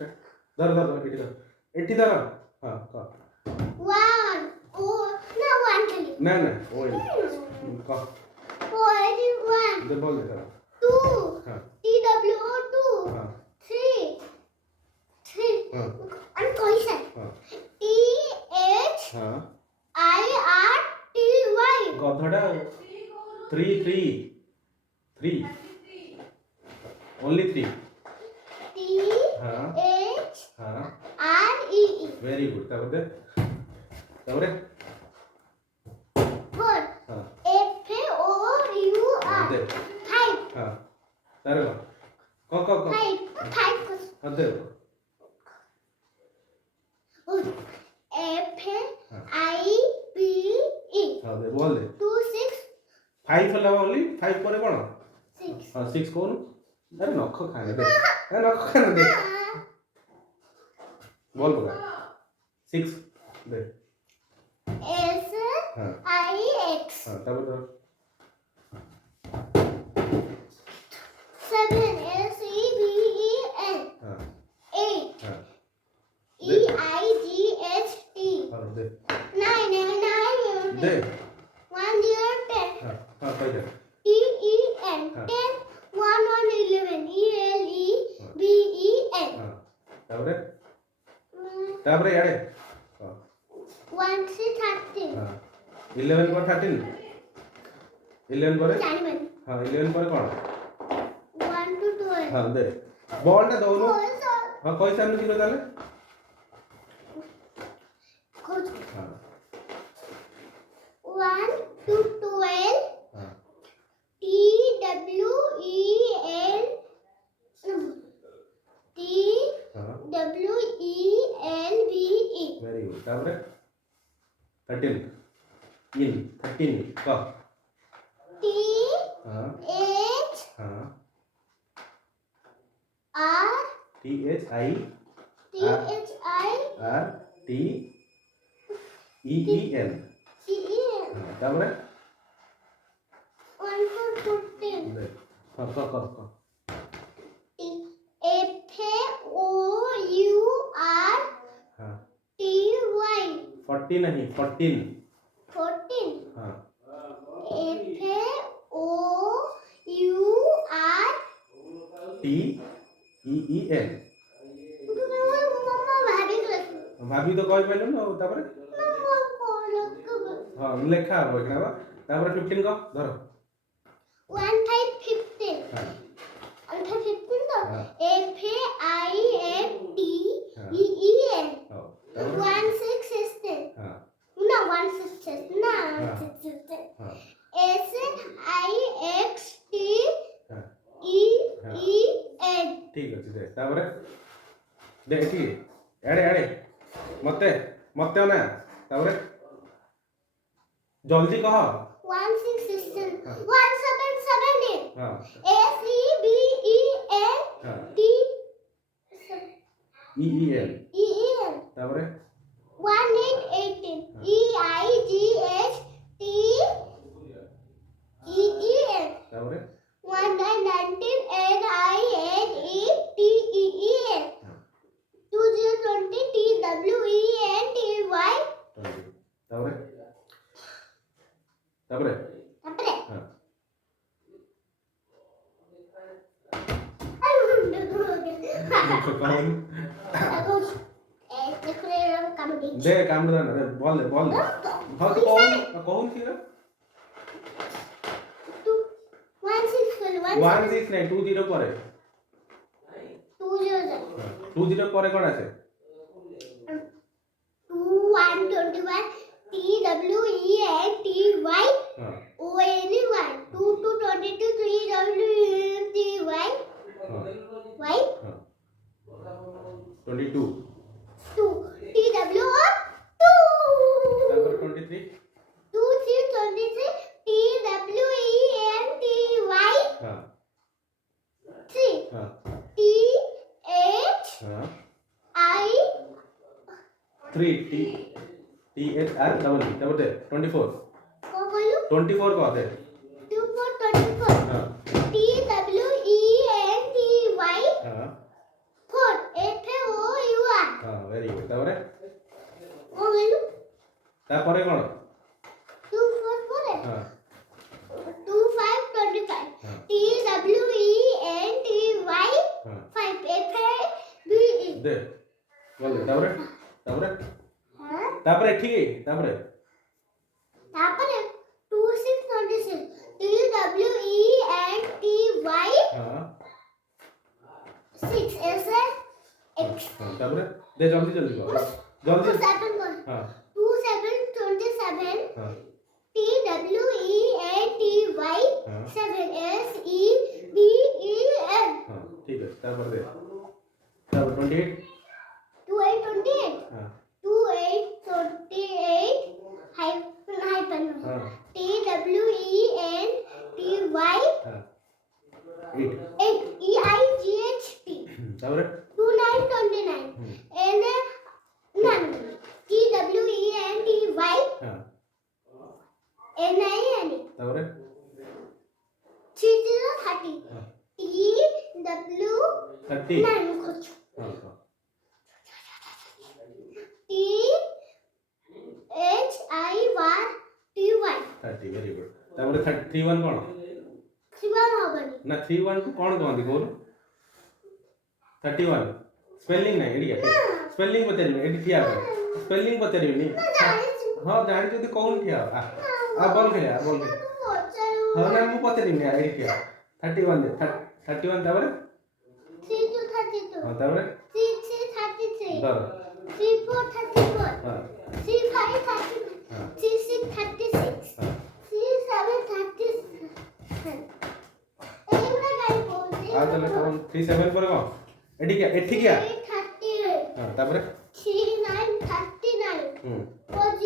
धर धर धर एटी धर हाँ कह One. Oh, no one खाली. ना ना ओ कह One. दे बोल दे Two. हाँ TWO two. हाँ Three. हाँ And कौन सा? हाँ हाँ THIRTY. गधड़ा three three three only three हाँ हाँ THREE. वेरी गुड तापरे तापरे Four. हाँ FOUR. दे Five. हाँ तारे को Five. Five. हाँ दे FIPE. हाँ दे बोल दे 2 6 फाइव होला ओनली फाइव पर कौन 6. हाँ सिक्स कौन अरे नख खाने दे अरे नख खाने दे बोल बोला सिक्स दे SIX. हाँ तब तो 7 SEVEN. हाँ 8 हाँ EIGHT. हाँ दे 9 दे 1 0 10. हाँ हाँ कह दे TEN. हाँ 10 1 1 11. ELEVEN. हाँ तापरे यारे हाँ 1 3 13. हाँ 11 पर 13 11 पर Diamond. हाँ 11 पर कौन 1 to 12. हाँ दे बॉल टा दोनों Also, हाँ कोई सामने किलो डाले coach. हाँ 1 to 12. हाँ TWEL. हाँ TWELVE. वेरी गुड तापरे 13 इन 13 कह हाँ हाँ THIRTEEN हाँ तापरे 1 for 14. दे हाँ कह FOURTY. हाँ 40 नहीं 14 14. हाँ TEEN भाभी तो कह पाइल ना तापरे हाँ लेखा हो एकना बा तापरे 15 कह धर हाँ हाँ हाँ तापरे 1 6 16. हाँ No, 1 6 16. No, हाँ 6 16. हाँ SIXTEEN. ठीक अछि दे तापरे दे एठी एड़े एड़े मते मते ना तापरे जल्दी कह 1 6 16. हाँ 1 7 17. हाँ SEBENT. EEN तापरे 1 8 18. हाँ EIGHTEEN. तापरे 1 9 19. NINETEEN. हाँ 2 0 20. TWENTY. तापरे तापरे Tapre. हाँ दे काम दे ना बोल दे हाँ तो कौन थी ना 1 6 1 6 नहीं 2 0 पर 2 0 2 0 पर कौन আছে 2 1 21. TWENTY. हाँ ONY. 2 2 22. TWENTY. हाँ Y. हाँ 22 2. TWO. 2. तापर 23 2 3 23. TWENTY. हाँ 3. हाँ TH. हाँ I. 3 THR डबल तापर दे 24 को बोलू 24 कह दे 2 4 24. हाँ TWENTY. हाँ 4. FOUR. हां वेरी गुड तापर ओ गेलु तापर कोन 2 4 बोले हां 2 5 25 हां T W E N T Y हां 5 F A B E दे बोल तापर हां तापर ठीक है तापर तापर 2 6 26 T W E N T Y हां 6 S X तापर दे जल्दी जल्दी करो जल्दी 7 बोल हां 2 7 27 हां T W E N T Y हाँ। 7 S E B E N हां ठीक है तापर दे तापर 28 2 8 28 हां 2 8 28 hyphen हां T W E N T Y हां 8 8 E I G H T तापर 2 9 29 N none T W E N T Y हां N I N E तापर 3 0 30 हां T W 30 9 कुछ हां हां T H I Y T Y 30 very good तापर 31 कोन शिवान होबनी ना 31 को कोन कहंदी कोन 31 स्पेलिंग नहीं एडिया स्पेलिंग बतेरी एडी ठिया स्पेलिंग बतेरी नी हां जानि जदी कोन ठिया आ बोल खेले आ बोल हां ना मु बतेरी नी एडी ठिया 31 दे 31 तापर 3 2 32 हां तापर 3 3 33 दर 3 4 34 हां 3 5 35 हां 3 6 36 हां 3 7 37 एगुडा गाई बोलते आ चले कोन 37 पर को एडी क्या 38 हां तापर 39 39 हम 4